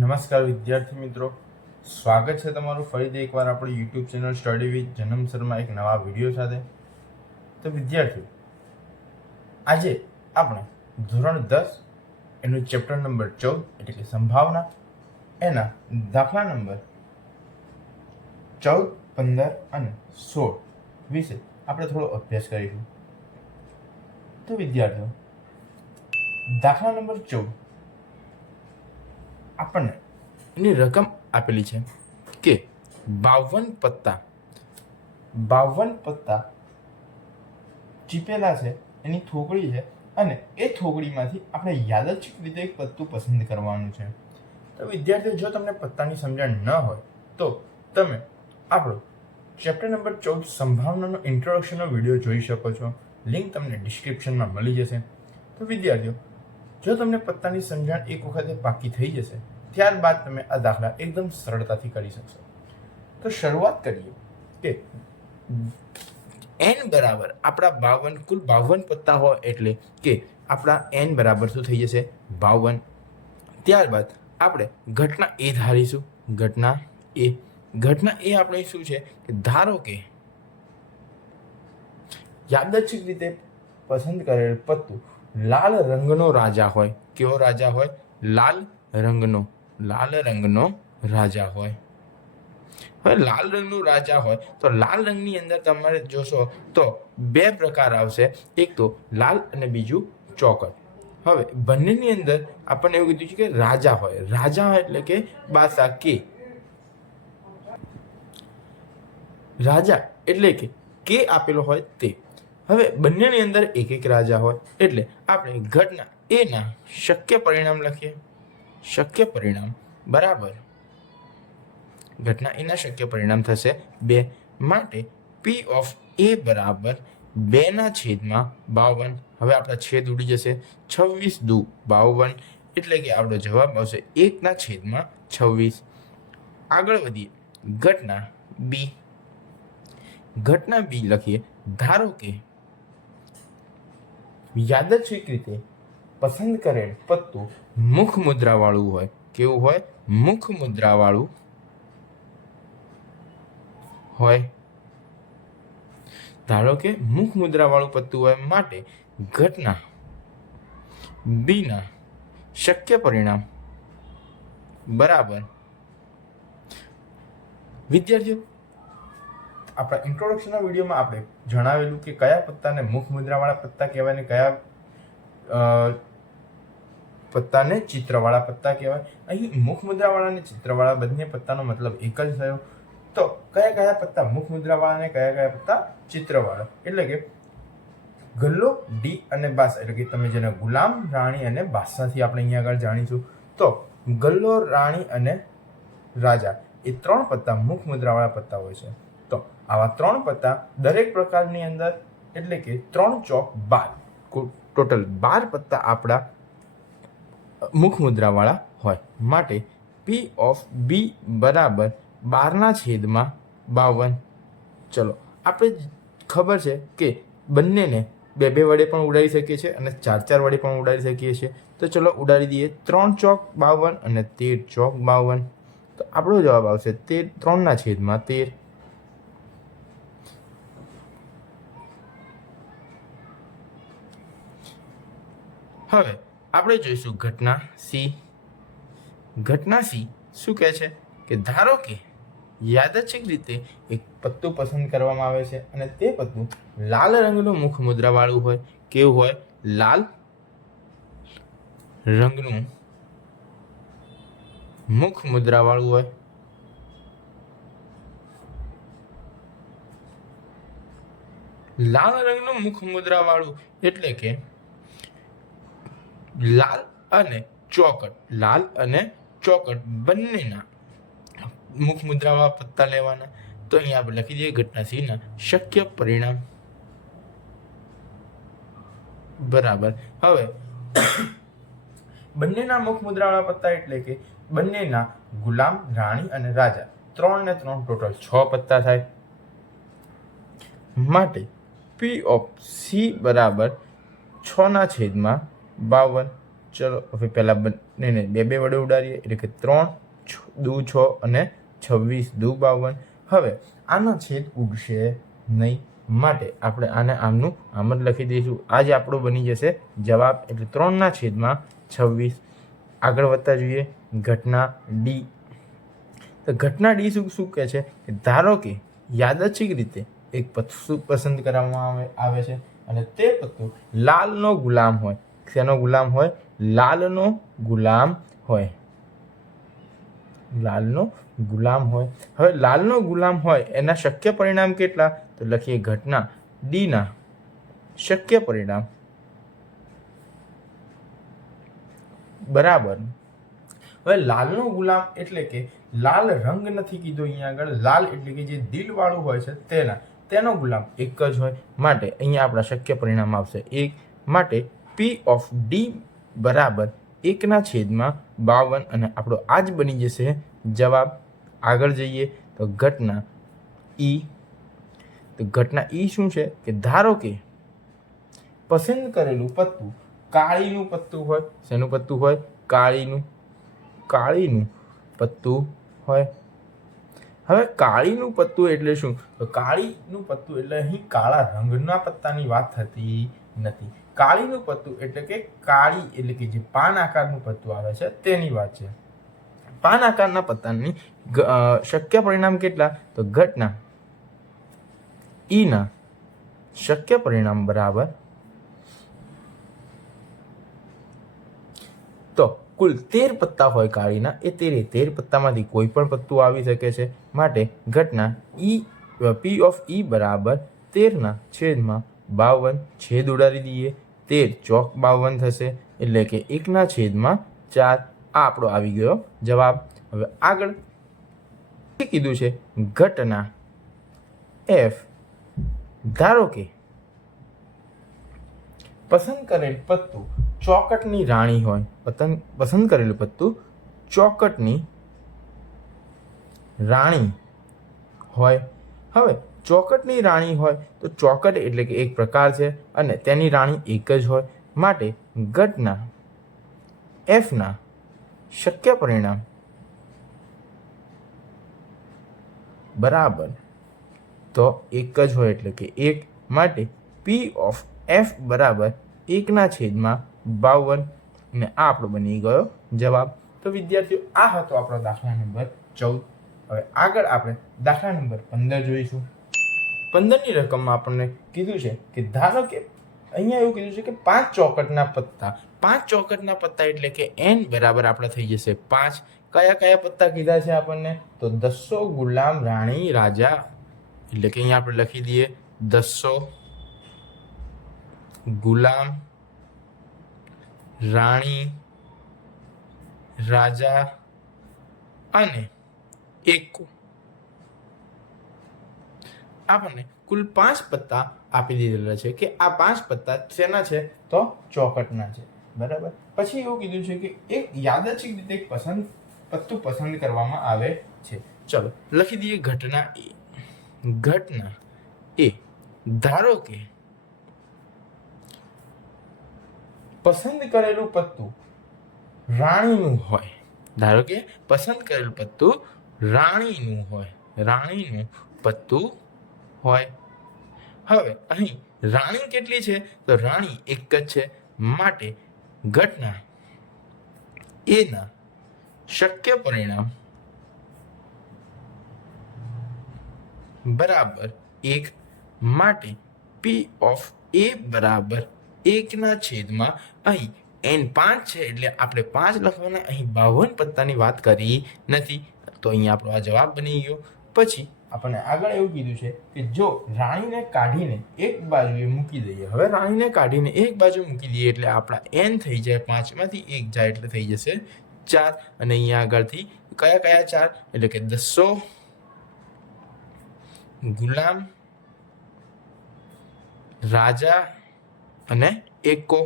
નમસ્કાર વિદ્યાર્થી મિત્રો, સ્વાગત છે તમારું ફરીથી એકવાર આપણી યુટ્યુબ ચેનલ સ્ટડી વિથ જનમ શર્મા એક નવા વિડીયો સાથે. તો વિદ્યાર્થીઓ, આજે આપણે ધોરણ 10 એનું ચેપ્ટર નંબર 14 એટલે કે સંભાવના, એના દાખલા નંબર 14, 15 અને 16 વિશે આપણે થોડો અભ્યાસ કરીશું. તો વિદ્યાર્થીઓ, દાખલા નંબર 14 આપણને એની રકમ આપેલી છે કે 52 પત્તા ચીપેલા છે, એની થોકડી છે અને એ થોકડીમાંથી આપણે યાદચ્છિક રીતે એક પત્તું પસંદ કરવાનું છે. તો વિદ્યાર્થીઓ, જો તમને પત્તાની સમજણ ન હોય તો તમે આપણો ચેપ્ટર નંબર 14 સંભાવનાનો ઇન્ટ્રોડક્શનનો વિડીયો જોઈ શકો છો. લિંક તમને ડિસ્ક્રિપ્શનમાં મળી જશે. તો વિદ્યાર્થીઓ, જો તમને પત્તાની સમજણ એક વખતે પાકી થઈ જશે, ત્યારબાદ તમે આ દાખલા એકદમ સરળતાથી કરી શકશો. તો શરૂઆત કરીએ કે n બરાબર આપણા 52, કુલ 52 પત્તા હોય એટલે કે આપણા n બરાબર શું થઈ જશે? 52. ત્યારબાદ આપણે ઘટના એ ધારીશું. ઘટના એ આપણે શું છે કે ધારો કે યાદચ્છિક રીતે પસંદ કરેલ પત્તું લાલ રંગનો રાજા હોય. કેવો રાજા હોય? લાલ રંગનો રાજા હોય. હવે લાલ રંગનો રાજા હોય તો લાલ રંગની અંદર તમારે જોશો તો બે પ્રકાર આવશે, એક તો લાલ અને બીજું ચોકટ. હવે બંનેની અંદર આપણને એવું કીધું છે કે રાજા હોય. રાજા એટલે કે બાદશાહ, કે રાજા એટલે કે આપેલો હોય તે. હવે બંનેની અંદર એક એક રાજા હોય એટલે આપણે ઘટના એના શક્ય પરિણામ લખીએ. શક્ય પરિણામ બરાબર ઘટના એના શક્ય પરિણામ થશે 2. માટે P ઓફ A બરાબર 2/52. હવે આપણા છેદ ઉડી જશે. 26 દુ 52 એટલે કે આપણો જવાબ આવશે 1/26. આગળ વધીએ. ઘટના B લખીએ. ધારો કે યાદચ્છિક રીતે પસંદ કરેલ પત્તું મુખ મુદ્રા વાળું હોય. કેવું હોય? મુખ મુદ્રા વાળું હોય. ધારો કે મુખ મુદ્રા વાળું પત્તું હોય માટે ઘટના બી ના શક્ય પરિણામ બરાબર. વિદ્યાર્થીઓ, આપણા ઇન્ટ્રોડક્શનના વિડીયોમાં આપણે જણાવેલું કે કયા પત્તાને મુખ મુદ્રાવાળા પત્તા કહેવાય ને કયા પત્તાને ચિત્રવાળા પત્તા કહેવાય. અહીં મુખ મુદ્રાવાળા અને ચિત્રવાળા બંને પત્તાનો મતલબ એક જ થયો. તો કયા પત્તા મુખ મુદ્રાવાળા અને કયા પત્તા ચિત્રવાળા? એટલે કે ગલ્લો, ડી અને બાદશાહ, એટલે કે તમે જેને ગુલામ, રાણી અને બાદશાહથી આપણે અહીંયા આગળ જાણીશું. તો ગલ્લો, રાણી અને રાજા એ 3 પત્તા મુખ મુદ્રાવાળા પત્તા હોય છે. તો આવા 3 પત્તા દરેક પ્રકારની અંદર એટલે કે 3 ચોક 12, ટોટલ 12 પત્તા આપણા મુખ મુદ્રાવાળા હોય. માટે P ઓફ B બરાબર 12/52. ચલો, આપણે ખબર છે કે બંનેને 2 વડે પણ ઉડાડી શકીએ છીએ અને 4 વડે પણ ઉડાડી શકીએ છીએ. તો ચલો ઉડાડી દઈએ. 3 ચોક 52 અને 13 ચોક 52. તો આપણો જવાબ આવશે 3/13. હવે આપણે જોઈશું ઘટના સી. ઘટના સી શું કહે છે કે ધારો કે યાદચ્છિક રીતે એક પત્તું પસંદ કરવામાં આવે છે અને તે પત્તું લાલ રંગનું મુખ મુદ્રા વાળું હોય. કેવું હોય? લાલ રંગનું મુખ મુદ્રા વાળું હોય. લાલ રંગનું મુખ મુદ્રા વાળું એટલે કે લાલ અને ચોકટ બંનેના મુખ મુદ્રાવાળા પત્તા લેવાના. તો અહીંયા આપણે લખી દઈએ ઘટના સી ના શક્ય પરિણામ બરાબર. હવે બંનેના મુખ મુદ્રાવાળા પત્તા એટલે કે બંનેના ગુલામ, રાણી અને રાજા 3 ને 3 ટોટલ 6 પત્તા થાય. માટે P ઓફ C બરાબર 6/52. ચલો હવે પહેલાં બંનેને બે બે વડે ઉડાડીએ એટલે કે 3 દુ 6 અને 26 દુ 52. હવે આનો છેદ ઉડશે નહીં માટે આપણે આને આમનું આમ જ લખી દઈશું. આ જ આપણો બની જશે જવાબ. એટલે 3/26. આગળ વધતા જોઈએ ઘટના ડી. તો ઘટના ડી શું કહે છે કે ધારો કે યાદચ્છિક રીતે એક પત્તું પસંદ કરવામાં આવે છે અને તે પત્તું લાલનો ગુલામ હોય. શેનો ગુલામ હોય? લાલનો ગુલામ હોય. લાલનો ગુલામ હોય. હવે લાલનો ગુલામ હોય એના શક્ય પરિણામ કેટલા? તો લખીએ ઘટના ડીના શક્ય પરિણામ બરાબર. હવે લાલનો ગુલામ એટલે કે લાલ રંગ નથી કીધો અહીંયા આગળ. લાલ એટલે કે જે દિલવાળું હોય છે તેનો ગુલામ એક જ હોય માટે અહીંયા આપણા શક્ય પરિણામ આવશે 1. માટે પી ઓફ ડી બરાબર 1/52 અને આપણો આ જ બની જશે જવાબ. આગળ જઈએ તો ઘટના ઈ. તો ઘટના ઈ શું છે કે ધારો કે પસંદ કરેલું પત્તું કાળીનું પત્તું હોય. શેનું પત્તું હોય? કાળીનું પત્તું હોય. હવે કાળીનું પત્તું એટલે શું? તો કાળીનું પત્તું એટલે અહીં કાળા રંગના પત્તાની વાત થતી નથી. કાળીનું પત્તું એટલે કે કાળી એટલે કે જે પાન આકારનું પત્તું આવે છે તેની વાત છે. પાન આકારના પત્તાની શક્ય પરિણામ કેટલા? તો ઘટના ઈના શક્ય પરિણામ બરાબર. તો કુલ 13 પત્તા હોય કાળીના. એ 13 પત્તામાંથી કોઈ પણ પત્તું આવી શકે છે માટે ઘટના ઈ પી ઓફ ઈ બરાબર 13/52. છેદ ઉડાડી દઈએ 13 ચોક 52 થશે એટલે કે 1/4. આ આપણો આવી ગયો જવાબ. હવે આગળ કીધું છે ઘટના એફ. ધારો કે પસંદ કરેલ પત્તું ચોકટની રાણી હોય. પસંદ કરેલું પત્તું ચોકટની રાણી હોય. હવે ચોકટની રાણી હોય તો ચોકટ એટલે કે એક પ્રકાર છે અને તેની રાણી એક જ હોય માટે ઘટના એફના શક્ય પરિણામ બરાબર. તો એક જ હોય એટલે કે 1 માટે પી ઓફ એફ બરાબર 1/52 અને આ આપણો બની ગયો જવાબ. તો વિદ્યાર્થીઓ આ હતો આપણો દાખલા નંબર 14. હવે આગળ આપણે દાખલા નંબર 15 જોઈશું. 15ની રકમમાં આપણને કીધું છે કે ધારો કે અહીંયા એવું કીધું છે કે 5 ચોકટના પત્તા. 5 ચોકટના પત્તા એટલે કે n બરાબર આપણે થઈ જશે 5. કયા પત્તા કીધા છે આપણને? તો 10 ગુલામ રાણી રાજા એટલે કે અહીંયા આપણે લખી દઈએ 10 ગુલામ રાણી રાજા અને એકો. આપણને કુલ 5 પત્તા આપી દીધેલા છે કે આ 5 પત્તા શેના છે? તો ચોકટના છે. બરાબર. પછી એવું કીધું છે કે એક યાદચ્છિક રીતે એક પત્તું પસંદ કરવામાં આવે છે. ચલો લખી દઈએ ઘટના એ. ઘટના એ ધારો કે પસંદ કરેલું પત્તું રાણીનું હોય. ધારો કે પસંદ કરેલું પત્તું રાણીનું હોય. રાણીનું પત્તું હોય. હવે અહીં રાણી કેટલી છે? તો રાણી એક જ છે માટે ઘટના એના શક્ય પરિણામ બરાબર 1 માટે પી ઓફ એ બરાબર 1/. અહીં n 5 છે એટલે આપણે 5 લખવાના. અહીં 52 પત્તાની વાત કરી નથી તો અહીંયા આપણો આ જવાબ બની ગયો. પછી આપણને આગળ એવું કીધું છે કે જો રાણીને કાઢીને એક બાજુએ મૂકી દઈએ. હવે રાણીને કાઢીને એક બાજુ મૂકી દઈએ એટલે આપણા n થઈ જાય 5માંથી 1 જાય એટલે થઈ જશે 4. અને અહીંયા આગળથી કયા 4? એટલે કે 10 ગુલામ રાજા અને એકો.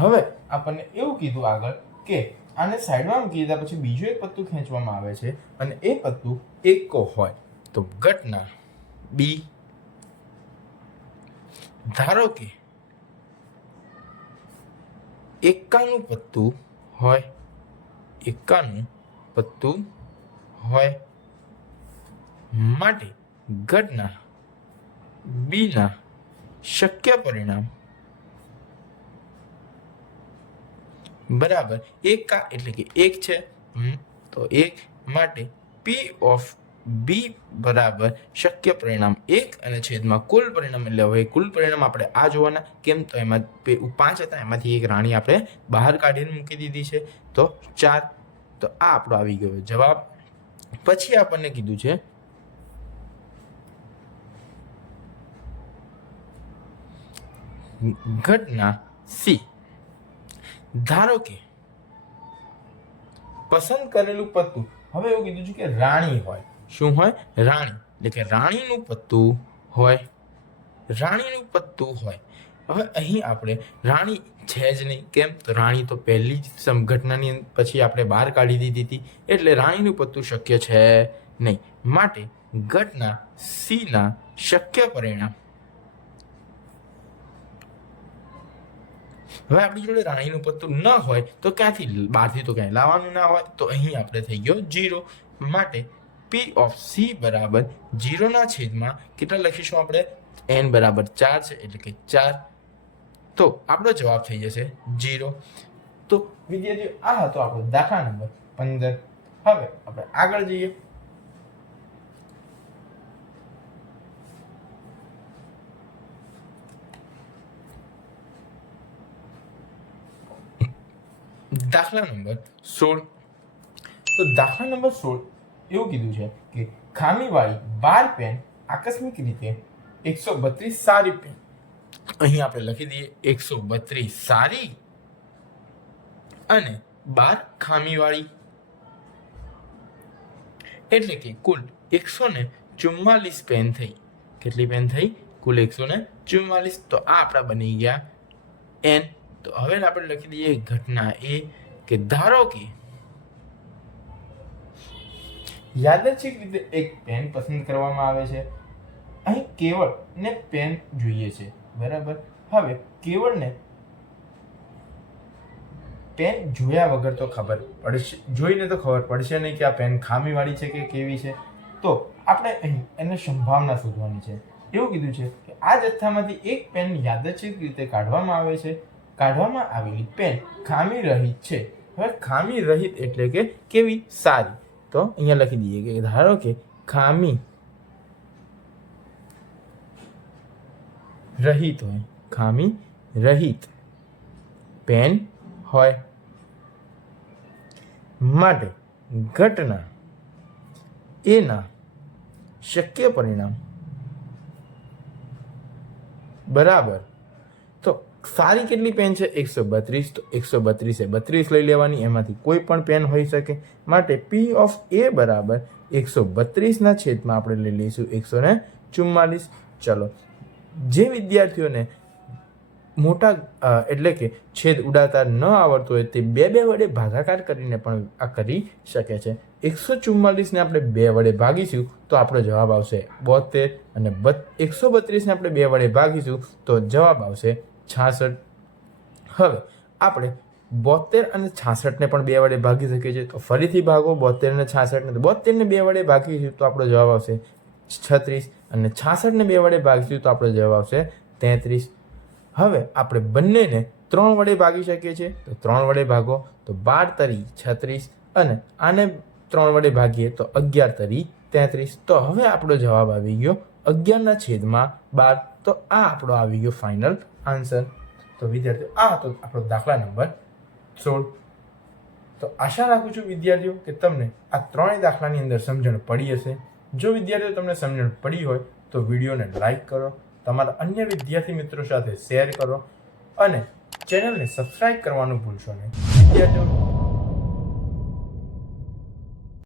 હવે આપણને એવું કીધું આગળ કે આને સાઈડમાં મૂકી દીધા પછી બીજું એક પત્તું ખેંચવામાં આવે છે અને એ પત્તું એકો હોય. તો ઘટના બી. ધારો કે એકાનું પત્તું હોય માટે ઘટના બીના શક્ય પરિણામ બરાબર એકા એટલે કે એક છે તો એક માટે પી ઓફ બી બરાબર શક્ય પરિણામ એક અને છેદમાં કુલ પરિણામ એટલે હવે કુલ પરિણામ આપણે આ જોવાના કેમ તો એમાં 5 હતા એમાંથી એક રાણી આપણે બહાર કાઢીને મૂકી દીધી છે તો 4 તો આ આપણો આવી ગયો જવાબ પછી આપણને કીધું છે ઘટના સી ધારો કે પસંદ કરેલું પત્તું હવે એવું કીધું છે કે રાણી હોય શું હોય રાણી એટલે કે રાણીનું પત્તું હોય હવે અહીં આપણે રાણી છે જ નહીં કેમ તો રાણી તો પહેલી જ ઘટનાની પછી આપણે બહાર કાઢી દીધી હતી એટલે રાણીનું પત્તું શક્ય છે નહીં માટે ઘટના સીના શક્ય પરિણામ હવે આપણી જોડે રાણીનું પત્તું ન હોય તો ક્યાંથી બહારથી તો ક્યાંય લાવવાનું ના હોય તો અહીં આપણે થઈ ગયો 0 માટે પી ઓફ સી બરાબર 0 ના છેદમાં કેટલા લખીશું આપણે n બરાબર 4 છે એટલે કે 4 તો આપણો જવાબ થઈ જશે 0 તો વિદ્યાર્થીઓ આ હતો આપણો દાખલા નંબર 15 હવે આપણે આગળ જઈએ દાખલા નંબર 16 તો દાખલા નંબર 16 એવું કીધું છે કે ખામીવાળી 12 પેન આકસ્મિક રીતે 132 સારી પેન અહીં આપણે લખી દઈએ 132 સારી અને 12 ખામીવાળી એટલે કે કુલ 144 પેન થઈ કેટલી પેન થઈ કુલ 144 તો આ આપણા બની ગયા n તો હવે આપણે લખી દઈએ ઘટના એ કે ધારો કે યાદચ્છિક રીતે એક પેન પસંદ કરવામાં આવે છે અહીં કેવળ ને પેન જોઈએ છે બરાબર હવે કેવળને પેન જોયા વગર તો ખબર પડશે જોઈને તો ખબર પડશે નહીં કે આ પેન ખામીવાળી છે કે કેવી છે તો આપણે અહીં એને સંભાવના શોધવાની છે એવું કીધું છે કે આ જથ્થામાંથી એક પેન યાદચ્છિક રીતે કાઢવામાં આવે છે કાઢવામાં આવેલી પેન ખામી રહિત છે હવે ખામી રહિત એટલે કે કેવી સારી તો અહીંયા લખી દઈએ કે ધારો કે ખામી રહિત હોય ખામી રહિત પેન હોય માટે ઘટના એના શક્ય પરિણામ બરાબર તો સારી કેટલી પેન છે 132 તો 132 એ 32 લઈ લેવાની એમાંથી કોઈ પણ પેન હોઈ શકે માટે પી ઓફ એ બરાબર 132 ના છેદમાં આપણે લઈ લઈશું 144 ચલો જે વિદ્યાર્થીઓને મોટા એટલે કે છેદ ઉડાતા ન આવડતું હોય તે બે વડે ભાગાકાર કરીને પણ આ કરી શકે છે 144 ને આપણે 2 વડે ભાગીશું તો આપણો જવાબ આવશે 72 અને 132 ને આપણે 2 વડે ભાગીશું તો જવાબ આવશે 66 હવે આપણે 72 અને 66 ને પણ 2 વડે ભાગી શકીએ છીએ તો ફરીથી ભાગો 72 ને 66 ને 72 ને 2 વડે ભાગીશું તો આપણો જવાબ આવશે 36 અને 66 ને 2 વડે ભાગીશું તો આપણો જવાબ આવશે 33 હવે આપણે બંનેને 3 વડે ભાગી શકીએ છીએ તો 3 વડે ભાગો તો 12 તરી 36 અને આને 3 વડે ભાગીએ તો 11 તરી 33 તો હવે આપણો જવાબ આવી ગયો 11 ના છેદમાં 12 તો આ આપણો આવી ગયો ફાઇનલ આન્સર તો વિદ્યાર્થીઓ આ હતો આપણો દાખલા નંબર 16 તો આશા રાખું છું વિદ્યાર્થીઓ કે તમને આ ત્રણેય દાખલાની અંદર સમજણ પડી હશે જો વિદ્યાર્થીઓ તમને સમજણ પડી હોય તો વિડીયોને લાઈક કરો તમારા અન્ય વિદ્યાર્થી મિત્રો સાથે શેર કરો અને ચેનલને સબસ્ક્રાઇબ કરવાનું ભૂલશો નહીં વિદ્યાર્થીઓ